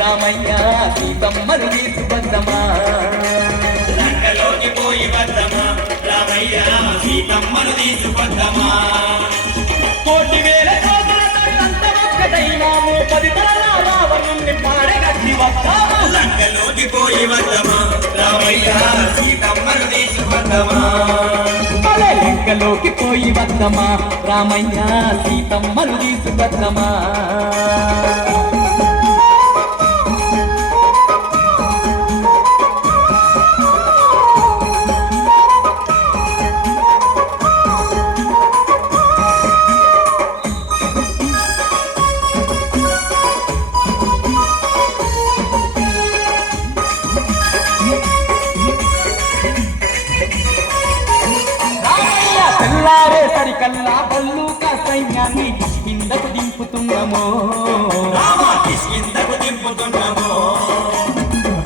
రామయ్య సీతమ్మను తీసుకొద్దమా లంకలోకి పోయి వద్దమా రామయ్య సీతమ్మను తీసుకొద్దమా కోటి వేల ఒక్కటైనాము పది రావణుణ్ణి పాడగట్టి వస్తాము లంకలోకి పోయి వద్దమా రామయ్య సీతమ్మను తీసుకొద్దమా పోయి వద్దమా రామయ్య సీతమ్మను తీసుకొద్దమా సైన్యాన్ని కిందకు దింపుతున్నాము కిష్కిందకు దింపుతున్నాము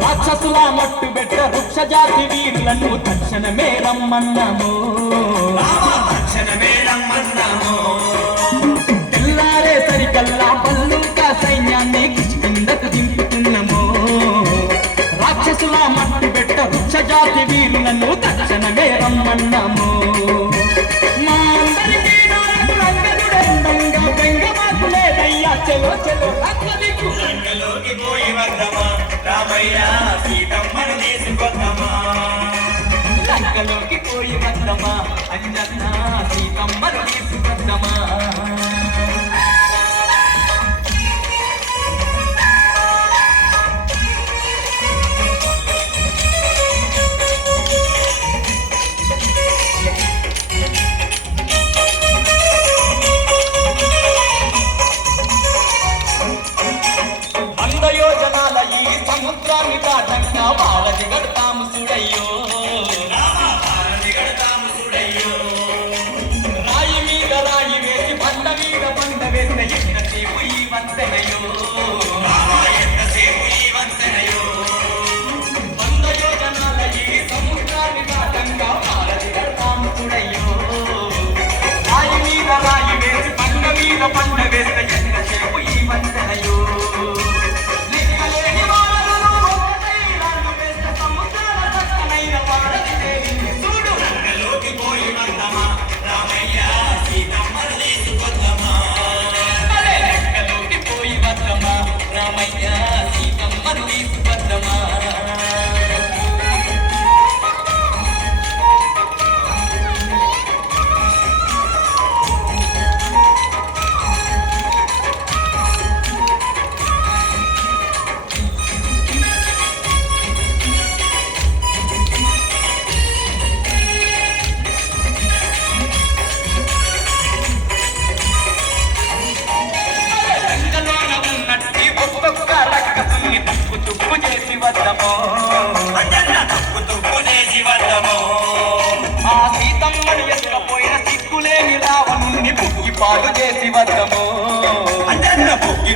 రాక్షసుల మట్టు పెట్ట వృక్ష జాతి వీరులను తక్షణమే రమ్మన్నాము. రామ తక్షణమే రమ్మన్నాము. తెల్లారే సరికల్లా బల్లూక సైన్యాన్ని కిందకు దింపుతున్నాము. రాక్షసుల మట్టు పెట్ట వృక్ష జాతి వీరులను తక్షణమే రమ్మన్నాము. చెలో చెలో పోయి వద్దమా? రామయ్య సీతమ్మను తీసుకొద్దమా లంకలోకి పోయి వద్దమా? అంజన్న సీతమ్మను యోజనాల ఈ సముద్రాన్ని దాటంగా వాళ్ళకి గడతాము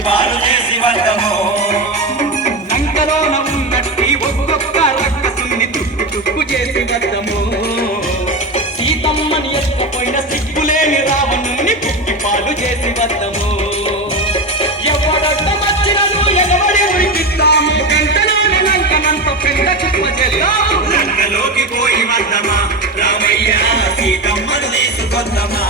పాలు చేసి వద్దము లంకలోన ఉన్నట్టి ఒక్కొక్క రక్కసుని తుప్పు తుప్పు చేసి వద్దమో సీతమ్మని ఎత్తుకపోయిన సిగ్గులేని రావణుని పుక్కి పాలు చేసి వద్దమో ఎవరడ్డం వచ్చినను ఎగబడి ఉరికిస్తాము. గంటలోని లంకనంత పెద్ద చెప్ప చెల్లాము. లంకలోకి పోయి వద్దమా రామయ్య సీతమ్మను తీసుకొద్దమా?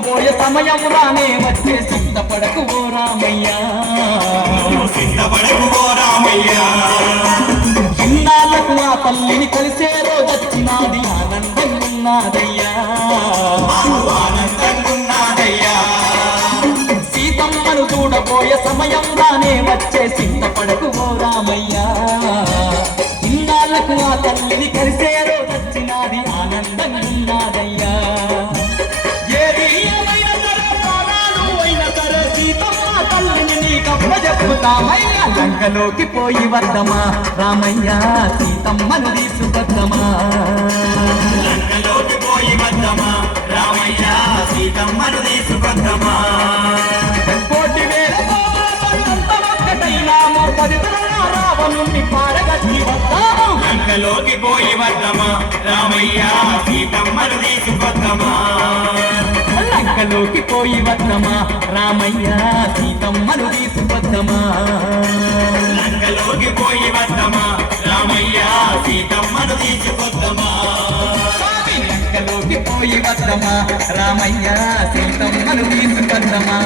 చూడబోయే సమయం రానే వచ్చే సిద్ధపడకు ఓ రామయ్య. సిద్ధపడకు ఓ రామయ్య. ఇన్నాళ్ళకు ఆ తల్లిని కలిసే రోజొచ్చినాది ఆనందం ఉన్నదయ్యా మాకు ఆనందంగున్నాదయ్యా సీతమ్మను చూడబోయే సమయం రానే వచ్చే సిద్ధపడకు ఓ రామయ్య. లంకలోకి పోయి వద్దమా? రామయ్య సీతమ్మను తీసుకొద్దమా లంకలోకి పోయి వద్దమా? రామయ్య సీతమ్మను తీసుకొద్దమా కోటి వేల కోపాలంతా ఒక్కటైనాము పది తరాల రావణుణ్ణి పారగట్టి వద్దాము? లంకలోకి పోయి వద్దమా? రామయ్య సీతమ్మను తీసుకొద్దమా లంకలోకి పోయి వద్దమా? రామయ్య సీతమ్మను తీసుకొద్దమా లంకలోకి పోయి వద్దమా రామయ్య సీతమ్మను తీసుకొద్దమా లంకలోకి పోయి వద్దమా రామయ్య సీతమ్మను తీసుకొద్దమా